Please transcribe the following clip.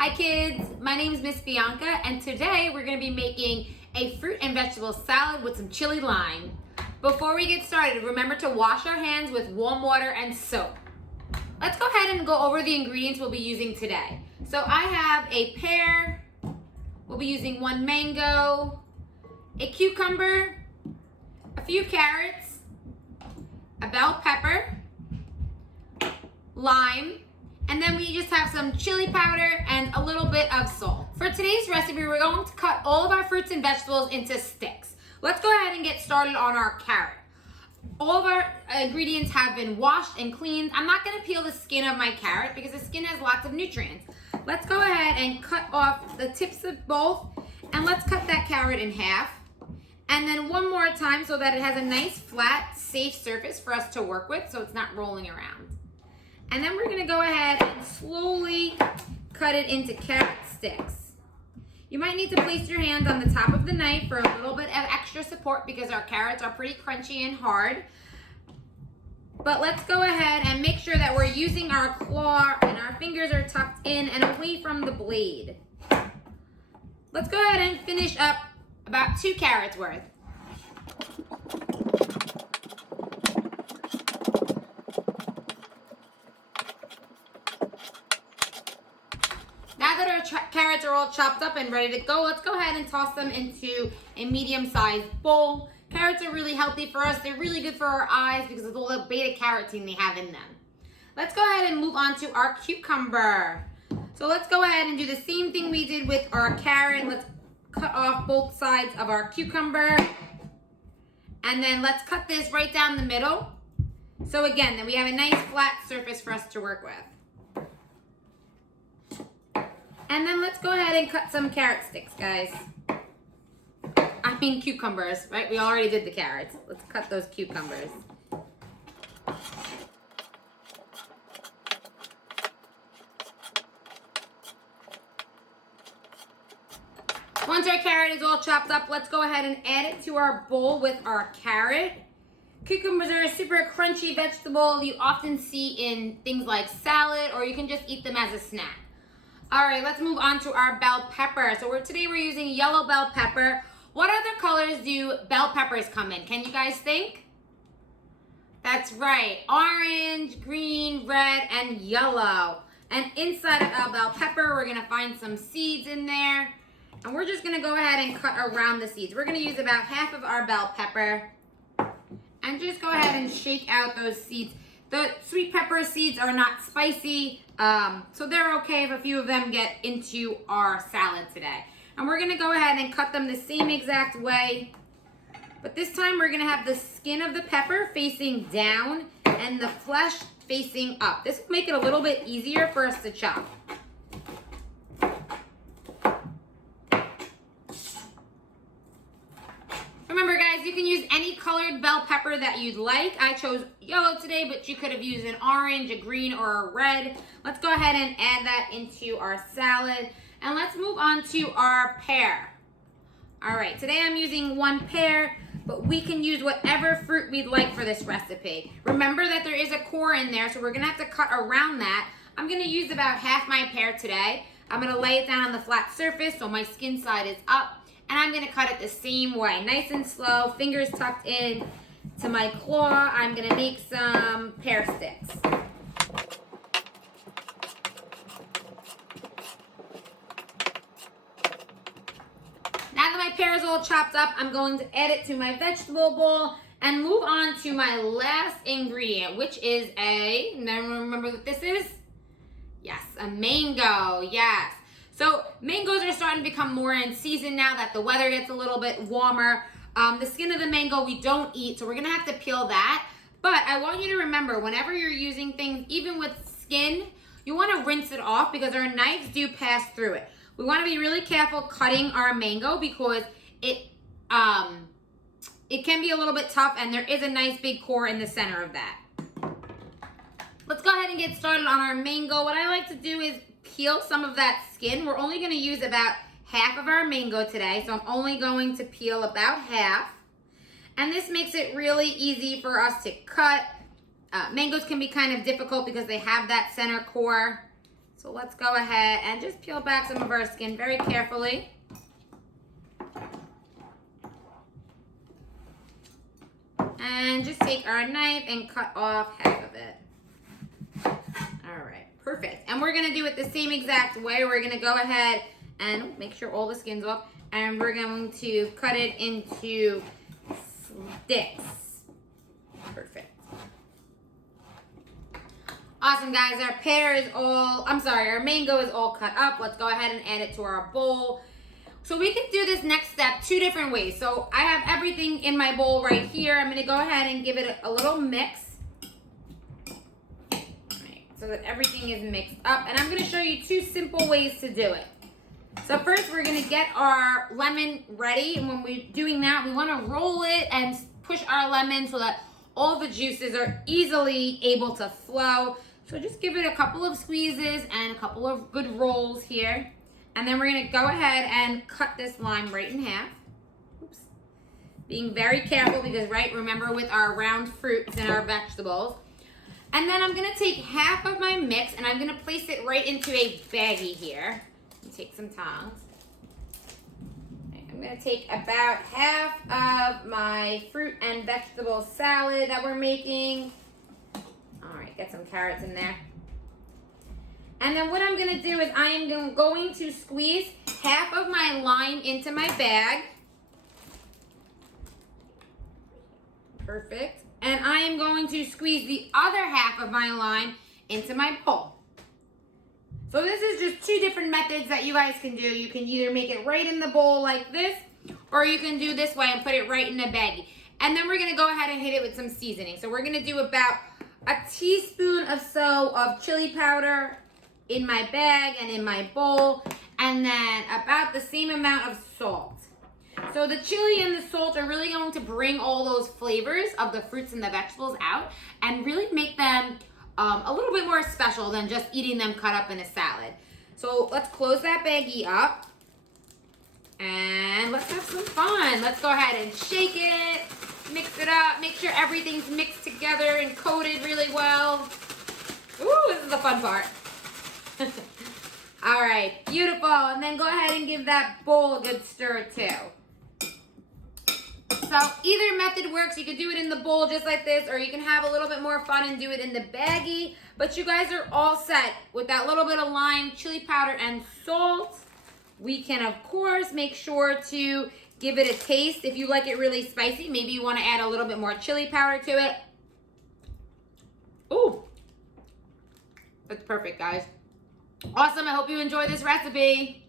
Hi kids, my name is Miss Bianca and today we're going to be making a fruit and vegetable salad with some chili lime. Before we get started, remember to wash our hands with warm water and soap. Let's go ahead and go over the ingredients we'll be using today. So I have a pear, we'll be using 1 mango, a cucumber, a few carrots, a bell pepper, lime, and then we just have some chili powder and a little bit of salt. For today's recipe, we're going to cut all of our fruits and vegetables into sticks. Let's go ahead and get started on our carrot. All of our ingredients have been washed and cleaned. I'm not gonna peel the skin of my carrot because the skin has lots of nutrients. Let's go ahead and cut off the tips of both, and let's cut that carrot in half. And then one more time so that it has a nice, flat, safe surface for us to work with so it's not rolling around. And then we're gonna go ahead and slowly cut it into carrot sticks. You might need to place your hand on the top of the knife for a little bit of extra support because our carrots are pretty crunchy and hard. But let's go ahead and make sure that we're using our claw and our fingers are tucked in and away from the blade. Let's go ahead and finish up about 2 carrots worth. Now that our carrots are all chopped up and ready to go, let's go ahead and toss them into a medium-sized bowl. Carrots are really healthy for us. They're really good for our eyes because of all the beta-carotene they have in them. Let's go ahead and move on to our cucumber. So let's go ahead and do the same thing we did with our carrot. Let's cut off both sides of our cucumber. And then let's cut this right down the middle. So again, then we have a nice flat surface for us to work with. And then let's go ahead and cut some carrot sticks, guys. I mean cucumbers, right? We already did the carrots. Let's cut those cucumbers. Once our carrot is all chopped up, let's go ahead and add it to our bowl with our carrot. Cucumbers are a super crunchy vegetable you often see in things like salad, or you can just eat them as a snack. All right, let's move on to our bell pepper. So today we're using yellow bell pepper. What other colors do bell peppers come in? Can you guys think? That's right, orange, green, red, and yellow. And inside of our bell pepper, we're gonna find some seeds in there. And we're just gonna go ahead and cut around the seeds. We're gonna use about half of our bell pepper. And just go ahead and shake out those seeds. The sweet pepper seeds are not spicy, so they're okay if a few of them get into our salad today. And we're gonna go ahead and cut them the same exact way, but this time we're gonna have the skin of the pepper facing down and the flesh facing up. This will make it a little bit easier for us to chop. Remember guys, you can use any colored bell pepper that you'd like. I chose yellow today, but you could have used an orange, a green, or a red. Let's go ahead and add that into our salad. And let's move on to our pear. All right, today I'm using 1 pear, but we can use whatever fruit we'd like for this recipe. Remember that there is a core in there, so we're gonna have to cut around that. I'm gonna use about half my pear today. I'm gonna lay it down on the flat surface so my skin side is up. And I'm gonna cut it the same way, nice and slow, fingers tucked in to my claw. I'm gonna make some pear sticks. Now that my pear is all chopped up, I'm going to add it to my vegetable bowl and move on to my last ingredient, which is now remember what this is? Yes, a mango, yes. So mangoes are starting to become more in season now that the weather gets a little bit warmer. The skin of the mango we don't eat, so we're gonna have to peel that. But I want you to remember, whenever you're using things, even with skin, you wanna rinse it off because our knives do pass through it. We wanna be really careful cutting our mango because it can be a little bit tough and there is a nice big core in the center of that. Let's go ahead and get started on our mango. What I like to do is peel some of that skin. We're only gonna use about half of our mango today, so I'm only going to peel about half. And this makes it really easy for us to cut. Mangoes can be kind of difficult because they have that center core. So let's go ahead and just peel back some of our skin very carefully. And just take our knife and cut off half of it. All right, perfect. And we're gonna do it the same exact way. We're gonna go ahead and make sure all the skin's off. And we're going to cut it into sticks. Perfect. Awesome, guys. Our pear is all, our mango is all cut up. Let's go ahead and add it to our bowl. So we can do this next step 2 different ways. So I have everything in my bowl right here. I'm gonna go ahead and give it a little mix. All right, so that everything is mixed up. And I'm gonna show you 2 simple ways to do it. So first we're gonna get our lemon ready. And when we're doing that, we wanna roll it and push our lemon so that all the juices are easily able to flow. So just give it a couple of squeezes and a couple of good rolls here. And then we're gonna go ahead and cut this lime right in half. Oops. Being very careful because, right, remember with our round fruits and our vegetables. And then I'm gonna take half of my mix and I'm gonna place it right into a baggie here. Take some tongs. Okay, I'm gonna take about half of my fruit and vegetable salad that we're making. All right, get some carrots in there. And then what I'm gonna do is I am going to squeeze half of my lime into my bag. Perfect. And I am going to squeeze the other half of my lime into my bowl. So this is just 2 different methods that you guys can do. You can either make it right in the bowl like this, or you can do this way and put it right in a baggie. And then we're gonna go ahead and hit it with some seasoning. So we're gonna do about a teaspoon or so of chili powder in my bag and in my bowl, and then about the same amount of salt. So the chili and the salt are really going to bring all those flavors of the fruits and the vegetables out and really make them a little bit more special than just eating them cut up in a salad. So let's close that baggie up and let's have some fun. Let's go ahead and shake it, mix it up, make sure everything's mixed together and coated really well. Ooh, this is the fun part. All right, beautiful. And then go ahead and give that bowl a good stir too. So either method works. You could do it in the bowl just like this, or you can have a little bit more fun and do it in the baggie. But you guys are all set with that little bit of lime, chili powder, and salt. We can, of course, make sure to give it a taste. If you like it really spicy, maybe you want to add a little bit more chili powder to it. Ooh, that's perfect, guys. Awesome. I hope you enjoy this recipe.